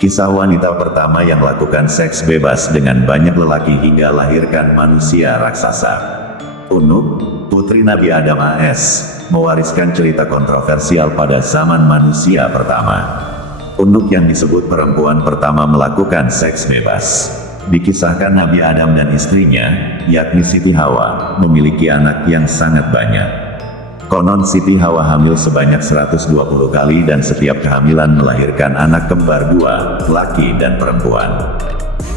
Kisah wanita pertama yang melakukan seks bebas dengan banyak lelaki hingga lahirkan manusia raksasa. Unuk, putri Nabi Adam AS, mewariskan cerita kontroversial pada zaman manusia pertama. Unuk yang disebut perempuan pertama melakukan seks bebas. Dikisahkan Nabi Adam dan istrinya, yakni Siti Hawa, memiliki anak yang sangat banyak. Konon Siti Hawa hamil sebanyak 120 kali dan setiap kehamilan melahirkan anak kembar dua, laki dan perempuan.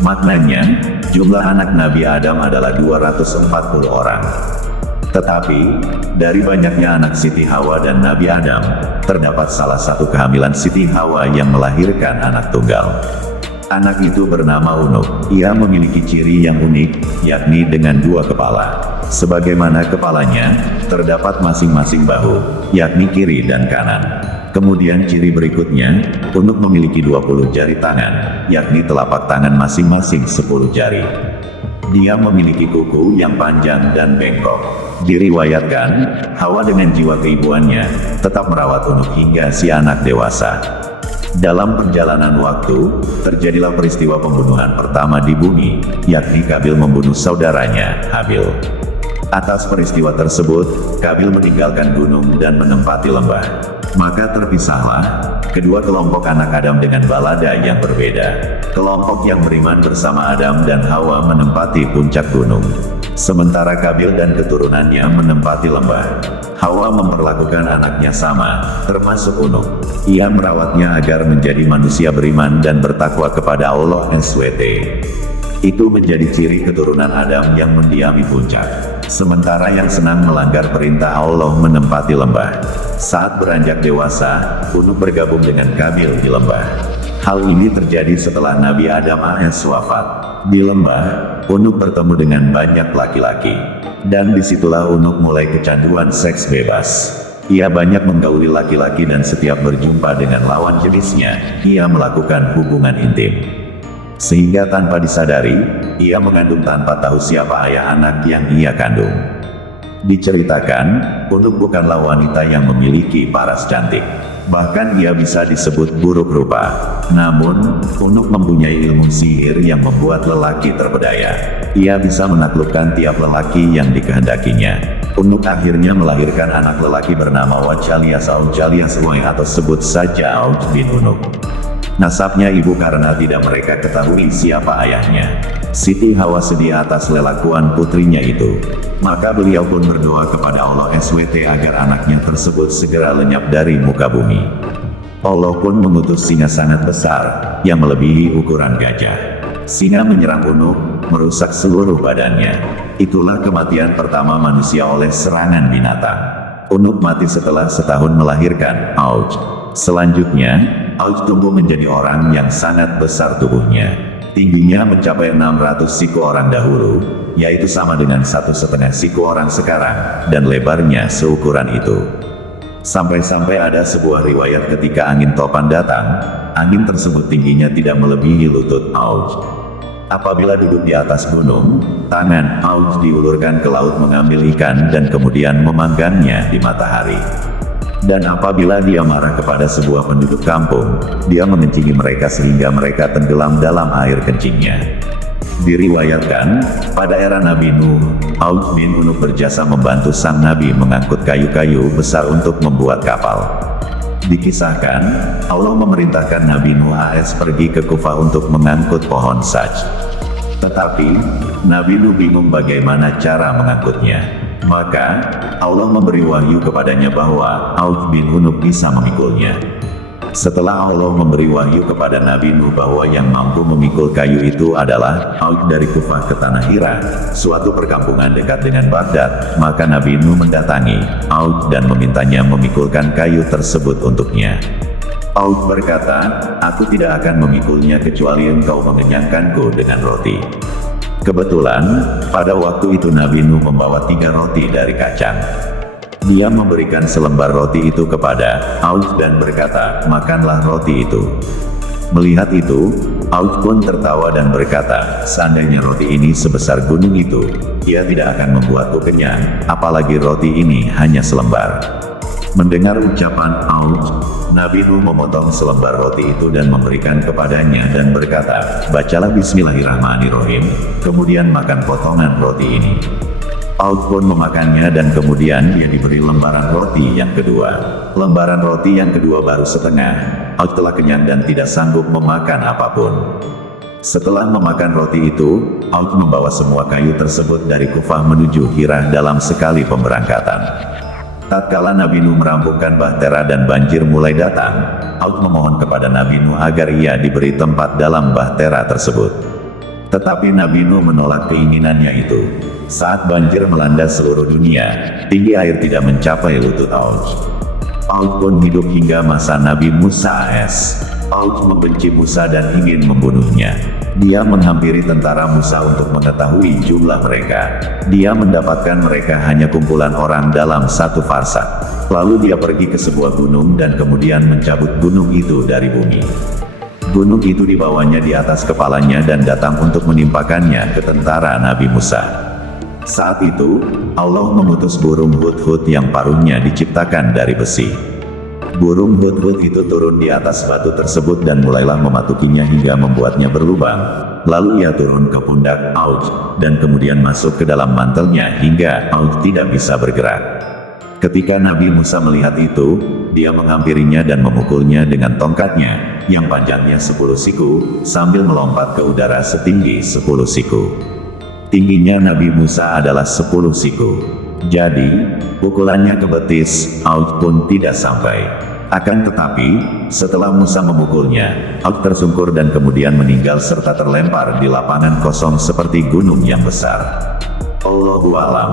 Maknanya, jumlah anak Nabi Adam adalah 240 orang. Tetapi, dari banyaknya anak Siti Hawa dan Nabi Adam, terdapat salah satu kehamilan Siti Hawa yang melahirkan anak tunggal. Anak itu bernama Unuk. Ia memiliki ciri yang unik, yakni dengan dua kepala. Sebagaimana kepalanya, terdapat masing-masing bahu, yakni kiri dan kanan. Kemudian ciri berikutnya, Unuk memiliki 20 jari tangan, yakni telapak tangan masing-masing 10 jari. Dia memiliki kuku yang panjang dan bengkok. Diriwayatkan, Hawa dengan jiwa keibuannya, tetap merawat Unuk hingga si anak dewasa. Dalam perjalanan waktu, terjadilah peristiwa pembunuhan pertama di bumi, yakni Kabil membunuh saudaranya, Habil. Atas peristiwa tersebut, Kabil meninggalkan gunung dan menempati lembah. Maka terpisahlah kedua kelompok anak Adam dengan balada yang berbeda. Kelompok yang beriman bersama Adam dan Hawa menempati puncak gunung. Sementara Kabil dan keturunannya menempati lembah. Hawa memperlakukan anaknya sama, termasuk Unuk. Ia merawatnya agar menjadi manusia beriman dan bertakwa kepada Allah SWT. Itu menjadi ciri keturunan Adam yang mendiami puncak. Sementara yang senang melanggar perintah Allah menempati lembah. Saat beranjak dewasa, Unuk bergabung dengan Kabil di lembah. Hal ini terjadi setelah Nabi Adam AS wafat. Di lembah, Unuk bertemu dengan banyak laki-laki. Dan disitulah Unuk mulai kecanduan seks bebas. Ia banyak menggauli laki-laki dan setiap berjumpa dengan lawan jenisnya, ia melakukan hubungan intim. Sehingga tanpa disadari, ia mengandung tanpa tahu siapa ayah anak yang ia kandung. Diceritakan, Unuk bukanlah wanita yang memiliki paras cantik. Bahkan ia bisa disebut buruk rupa. Namun, Unuk mempunyai ilmu sihir yang membuat lelaki terpedaya. Ia bisa menaklukkan tiap lelaki yang dikehendakinya. Unuk akhirnya melahirkan anak lelaki bernama Wajalias Aujalias Wai atau sebut saja Auj bin Unuk. Nasabnya ibu karena tidak mereka ketahui siapa ayahnya. Siti Hawa sedih atas lelakuan putrinya itu. Maka beliau pun berdoa kepada Allah SWT agar anaknya tersebut segera lenyap dari muka bumi. Allah pun mengutus singa sangat besar, yang melebihi ukuran gajah. Singa menyerang Unuk, merusak seluruh badannya. Itulah kematian pertama manusia oleh serangan binatang. Unuk mati setelah setahun melahirkan Auj. Selanjutnya, Auj tumbuh menjadi orang yang sangat besar tubuhnya. Tingginya mencapai 600 siku orang dahulu, yaitu sama dengan 1,5 siku orang sekarang, dan lebarnya seukuran itu. Sampai-sampai ada sebuah riwayat ketika angin topan datang, angin tersebut tingginya tidak melebihi lutut Auj. Apabila duduk di atas gunung, tangan Auj diulurkan ke laut mengambil ikan dan kemudian memanggangnya di matahari. Dan apabila dia marah kepada sebuah penduduk kampung, dia mengencingi mereka sehingga mereka tenggelam dalam air kencingnya. Diriwayatkan, pada era Nabi Nuh, Auj bin Unuk berjasa membantu sang Nabi mengangkut kayu-kayu besar untuk membuat kapal. Dikisahkan, Allah memerintahkan Nabi Nuh AS pergi ke Kufah untuk mengangkut pohon saj. Tetapi, Nabi Nuh bingung bagaimana cara mengangkutnya. Maka, Allah memberi wahyu kepadanya bahwa Auj bin Unuk bisa memikulnya. Setelah Allah memberi wahyu kepada Nabi Nuh bahwa yang mampu memikul kayu itu adalah Auj dari Kufah ke Tanah Hira, suatu perkampungan dekat dengan Baghdad, maka Nabi Nuh mendatangi Auj dan memintanya memikulkan kayu tersebut untuknya. Auj berkata, "Aku tidak akan memikulnya kecuali engkau mengenyangkanku dengan roti." Kebetulan, pada waktu itu Nabi Nuh membawa 3 roti dari kacang. Dia memberikan selembar roti itu kepada Auj dan berkata, "Makanlah roti itu." Melihat itu, Auj pun tertawa dan berkata, "Seandainya roti ini sebesar gunung itu, ia tidak akan membuatku kenyang, apalagi roti ini hanya selembar." Mendengar ucapan Aud, Nabi Nuh memotong selembar roti itu dan memberikan kepadanya dan berkata, "Bacalah Bismillahirrahmanirrahim, kemudian makan potongan roti ini." Aud pun memakannya dan kemudian dia diberi lembaran roti yang kedua. Lembaran roti yang kedua baru setengah. Aud telah kenyang dan tidak sanggup memakan apapun. Setelah memakan roti itu, Aud membawa semua kayu tersebut dari Kufah menuju Hira dalam sekali pemberangkatan. Tatkala Nabi Nuh merampungkan bahtera dan banjir mulai datang, Aud memohon kepada Nabi Nuh agar ia diberi tempat dalam bahtera tersebut. Tetapi Nabi Nuh menolak keinginannya itu. Saat banjir melanda seluruh dunia, tinggi air tidak mencapai lutut Aud. Aud pun hidup hingga masa Nabi Musa AS. Aud membenci Musa dan ingin membunuhnya. Dia menghampiri tentara Musa untuk mengetahui jumlah mereka. Dia mendapatkan mereka hanya kumpulan orang dalam satu farsak. Lalu dia pergi ke sebuah gunung dan kemudian mencabut gunung itu dari bumi. Gunung itu dibawanya di atas kepalanya dan datang untuk menimpakannya ke tentara Nabi Musa. Saat itu, Allah mengutus burung hudhud yang paruhnya diciptakan dari besi. Burung hudhud itu turun di atas batu tersebut dan mulailah mematukinya hingga membuatnya berlubang. Lalu ia turun ke pundak Aud, dan kemudian masuk ke dalam mantelnya hingga Aud tidak bisa bergerak. Ketika Nabi Musa melihat itu, dia menghampirinya dan memukulnya dengan tongkatnya, yang panjangnya 10 siku, sambil melompat ke udara setinggi 10 siku. Tingginya Nabi Musa adalah 10 siku. Jadi, pukulannya ke betis Aud pun tidak sampai. Akan tetapi, setelah Musa memukulnya, Aud tersungkur dan kemudian meninggal serta terlempar di lapangan kosong seperti gunung yang besar. Allahu a'lam.